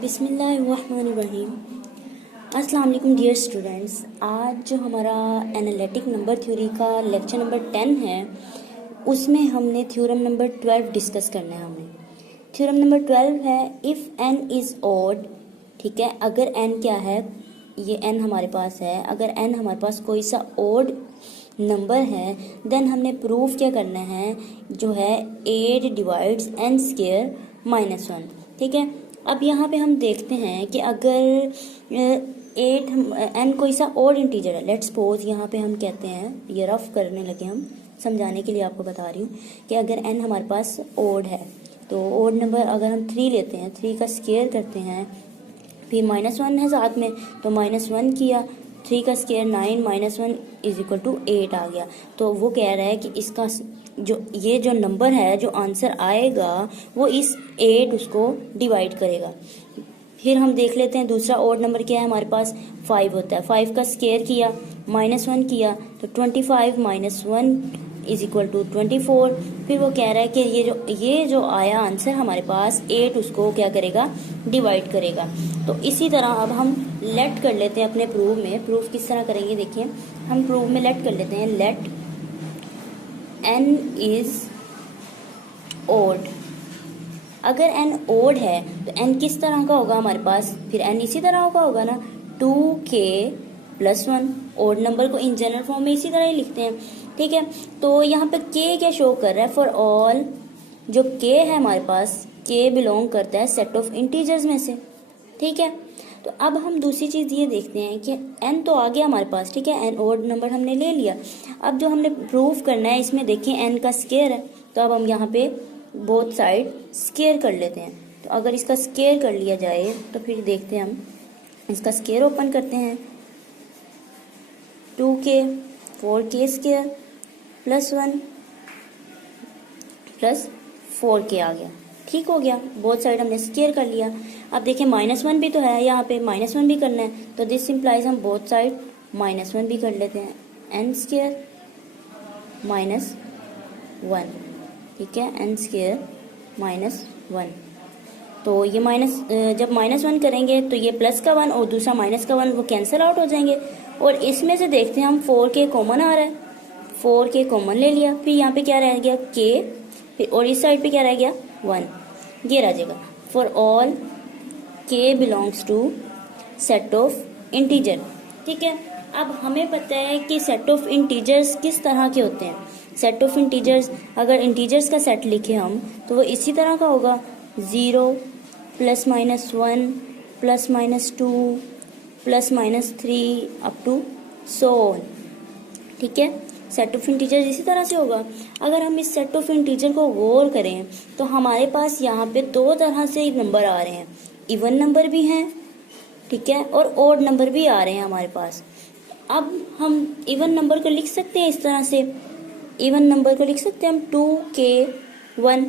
बिस्मिल्लाहिर्रहमानिर्रहीम। अस्सलाम वालेकुम डियर स्टूडेंट्स। आज जो हमारा एनालिटिक नंबर थ्योरी का लेक्चर नंबर 10 है उसमें हमने थ्योरम नंबर 12 डिस्कस करना है। थ्योरम नंबर 12 है इफ़ n इज़ ऑड। ठीक है, अगर n क्या है, ये n हमारे पास है, अगर n हमारे पास कोई सा ऑड नंबर है देन हमने प्रूफ क्या करना है, जो है 8 डिवाइड्स n स्क्वायर माइनस 1। ठीक है, अब यहाँ पे हम देखते हैं कि अगर 8 n कोई सा ऑड इंटीजर है, लेट्स सपोज यहाँ पे हम कहते हैं, ये रफ करने लगे हम समझाने के लिए आपको बता रही हूँ कि अगर n हमारे पास ऑड है तो ऑड नंबर अगर हम 3 लेते हैं, 3 का स्क्वायर करते हैं, फिर माइनस 1 है साथ में तो माइनस 1 किया, 3 का square 9 minus 1 is equal to 8 आ गया। तो वो कह रहा है कि इसका जो नंबर है, जो आंसर आएगा वो इस 8 उसको डिवाइड करेगा। फिर हम देख लेते हैं दूसरा ऑड नंबर क्या है, हमारे पास 5 होता है। 5 का स्क्वायर किया, माइनस 1 किया तो 25 माइनस 1 इज इक्वल टू 24। फिर वो कह रहा है कि ये जो आया आंसर हमारे पास 8 उसको क्या करेगा, डिवाइड करेगा। तो इसी तरह अब हम लेट कर लेते हैं अपने प्रूफ में। प्रूफ किस तरह करेंगे देखिए, हम प्रूफ में लेट कर लेते हैं, लेट n इज ओड। अगर n ओड है तो n किस तरह का होगा हमारे पास, फिर n इसी तरह का होगा ना, 2k प्लस 1। ओड नंबर को इन जनरल फॉर्म में इसी तरह ही लिखते हैं। ठीक है, तो यहाँ पे k क्या शो कर रहा है, फॉर ऑल जो k है हमारे पास, k बिलोंग करता है सेट ऑफ इंटीजर्स में से। ठीक है, तो अब हम दूसरी चीज़ ये देखते हैं कि n तो आ गया हमारे पास, ठीक है, n ओड नंबर हमने ले लिया। अब जो हमने प्रूफ करना है इसमें देखें n का स्क्वायर है, तो अब हम यहाँ पे बोथ साइड स्क्वायर कर लेते हैं। तो अगर इसका स्क्वायर कर लिया जाए तो फिर देखते हैं, हम इसका स्क्वायर ओपन करते हैं, 2k 4k square plus 1 plus 4k आ गया। ठीक हो गया, बोथ साइड हमने स्क्वायर कर लिया। अब देखें माइनस 1 भी तो है यहाँ पे, माइनस 1 भी करना है, तो दिस इम्प्लाइज हम बोथ साइड माइनस 1 भी कर लेते हैं, n स्क्वायर माइनस 1। ठीक है, n स्क्वायर माइनस 1। तो ये जब माइनस 1 करेंगे तो ये प्लस का 1 और दूसरा माइनस का 1 वो कैंसिल आउट हो जाएंगे। और इसमें से देखते हैं हम 4k कॉमन आ रहा है, 4k कॉमन ले लिया, फिर यहाँ पे क्या रह गया k, फिर और इस साइड पे क्या रह गया 1, ये रह जाएगा। For all k belongs to set of integer. ठीक है, अब हमें पता है कि सेट ऑफ इंटीजर्स किस तरह के होते हैं। सेट ऑफ इंटीजर्स, अगर इंटीजर्स का सेट लिखे हम तो वो इसी तरह का होगा, 0 plus minus 1 plus minus 2 plus minus 3 up to so on. ठीक है, सेट ऑफ इंटीजर इसी तरह से होगा। अगर हम इस सेट ऑफ इंटीजर को गौर करें तो हमारे पास यहाँ पे दो तरह से नंबर आ रहे हैं, इवन नंबर भी हैं, ठीक है, और ऑड नंबर भी आ रहे हैं हमारे पास। अब हम इवन नंबर को लिख सकते हैं इस तरह से, इवन नंबर को लिख सकते हैं हम 2k1।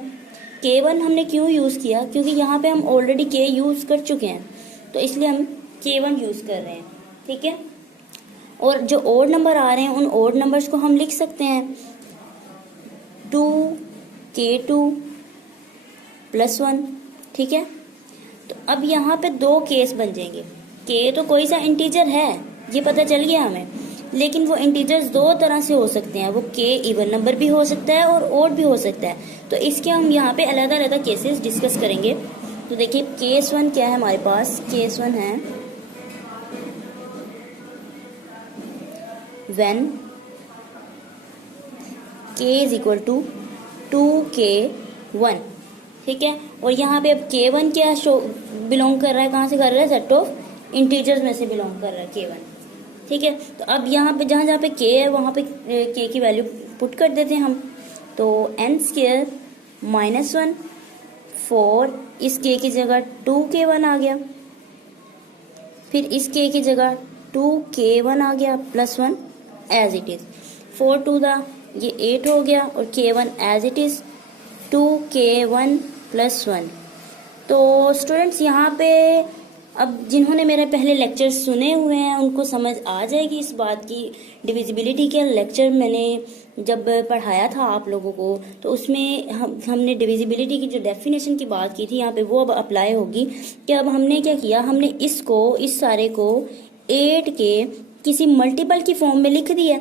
k1 हमने क्यों यूज़ किया, क्योंकि यहाँ पे हम ऑलरेडी k यूज़ कर चुके हैं, तो इसलिए हम k1 यूज़ कर रहे हैं। ठीक है, और जो ओड नंबर आ रहे हैं उन ओड नंबर्स को हम लिख सकते हैं 2k2 प्लस 1। ठीक है, तो अब यहाँ पे दो केस बन जाएंगे। k तो कोई सा इंटीजर है ये पता चल गया हमें, लेकिन वो इंटीजर्स दो तरह से हो सकते हैं, वो k इवन नंबर भी हो सकता है और ओड भी हो सकता है। तो इसके हम यहाँ पे अलग अलग केसेस डिस्कस करेंगे। तो देखिए केस 1 क्या है हमारे पास, केस 1 है when k is equal to 2k1। ठीक है, और यहाँ पे अब k1 क्या बिलोंग कर रहा है, कहाँ से कर रहा है, सेट ऑफ इंटीजर्स में से बिलोंग कर रहा है k1। ठीक है, तो अब यहाँ पे जहाँ पे k है वहाँ पे k की वैल्यू पुट कर देते हैं हम, तो n स्क्वायर माइनस 1 4, इस k की जगह 2k1 आ गया, फिर इस k की जगह 2k1 आ गया plus 1 as it is, 4 to the ये 8 हो गया, और k1 as it is 2k1 plus 1। तो स्टूडेंट्स यहाँ पे अब जिन्होंने मेरे पहले लेक्चर सुने हुए हैं उनको समझ आ जाएगी इस बात की। डिविजिबिलिटी के लेक्चर मैंने जब पढ़ाया था आप लोगों को, तो उसमें हमने डिविजिबिलिटी की जो डेफिनेशन की बात की थी यहाँ पे वो अब अप्लाई होगी कि अब हमने क्या किया, हमने इस सारे को 8 के किसी मल्टीपल की फॉर्म में लिख दिया।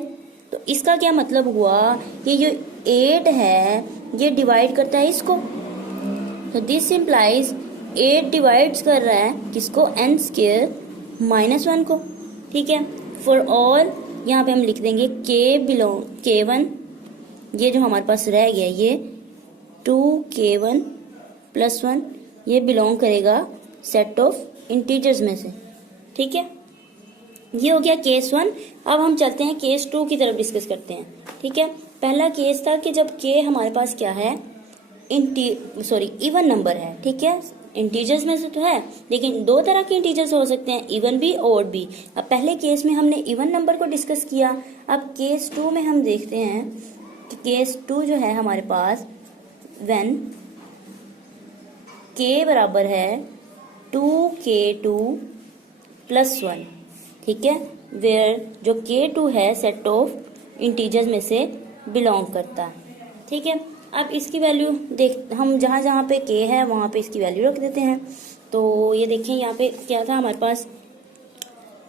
तो इसका क्या मतलब हुआ कि जो 8 है ये डिवाइड करता है इसको, तो दिस इम्प्लाइज 8 डिवाइड्स कर रहा है किसको, n स्क्वायर -1 को। ठीक है, फॉर ऑल यहाँ पे हम लिख देंगे K1, ये जो हमारे पास रह गया ये 2K1 + 1 ये बिलोंग करेगा सेट ऑफ इंटीजर्स में से। ठीक है, ये हो गया केस 1। अब हम चलते हैं केस 2 की तरफ डिस्कस करते हैं। ठीक है, पहला केस था कि जब K हमारे पास क्या है, इवन नंबर है। ठीक है, इंटीजर्स में से तो है, लेकिन दो तरह के इंटीजर्स हो सकते हैं, इवन भी और भी। अब पहले केस में हमने इवन नंबर को डिस्कस किया, अब केस 2 में हम देखते हैं कि केस 2 जो है हमारे पास व्हेन K बराबर है 2K2 + 1। ठीक है, वेयर जो K2 है सेट ऑफ इंटीजर्स में से बिलोंग करता है। ठीक है, अब इसकी वैल्यू देख, हम जहाँ जहाँ पे K है वहाँ पे इसकी वैल्यू रख देते हैं। तो ये देखें यहाँ पे क्या था हमारे पास,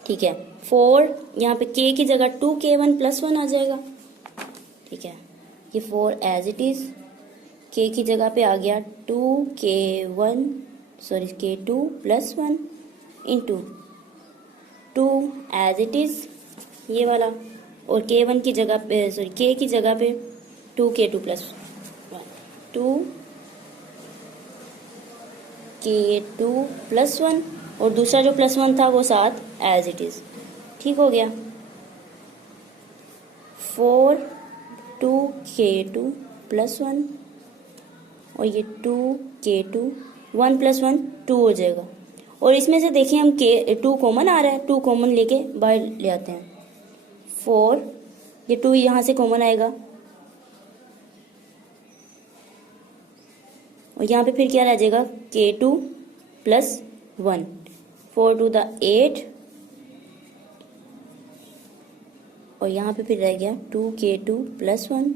ठीक है 4, यहाँ पे K की जगह 2K1 + 1 आ जाएगा। ठीक है, ये 4 एज इट इज, K की जगह पे आ गया K2 + 1 into 2 as it is ये वाला, और K1 की जगह पे K की जगह पे 2K2 + 2K2 + 1, और दूसरा जो +1 था वो 7 एज इट इज। ठीक हो गया, 4 2K2 + 1 और ये 2K2, 1 + 1 2 हो जाएगा। और इसमें से देखिए हम K2 कॉमन आ रहा है, 2 कॉमन लेके बाहर ले आते हैं, 4 ये 2 यहाँ से कॉमन आएगा, और यहाँ पे फिर क्या रह जाएगा K2 + 1, 4 2 8, और यहाँ पे फिर रह गया 2K2 + 1,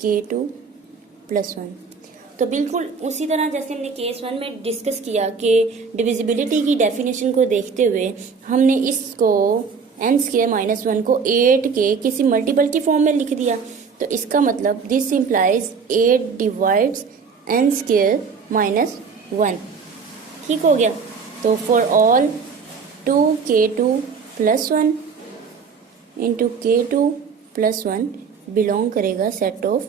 K2 + 1। तो बिल्कुल उसी तरह जैसे हमने केस 1 में डिस्कस किया कि डिविजिबिलिटी की डेफिनेशन को देखते हुए हमने इसको n² - 1 को 8 के किसी मल्टीपल की फॉर्म में लिख दिया। तो इसका मतलब दिस इम्प्लाइज 8 डिवाइड्स n² - 1। ठीक हो गया, तो for all 2K2 + 1 into K2 + 1 belong करेगा सेट ऑफ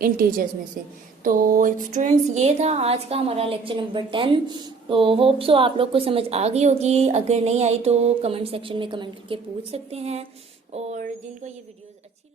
इंटीजर्स में से। तो स्टूडेंट्स ये था आज का हमारा लेक्चर नंबर 10। तो होप सो आप लोग को समझ आ गई होगी, अगर नहीं आई तो कमेंट सेक्शन में कमेंट करके पूछ सकते हैं, और जिनको ये वीडियोस अच्छी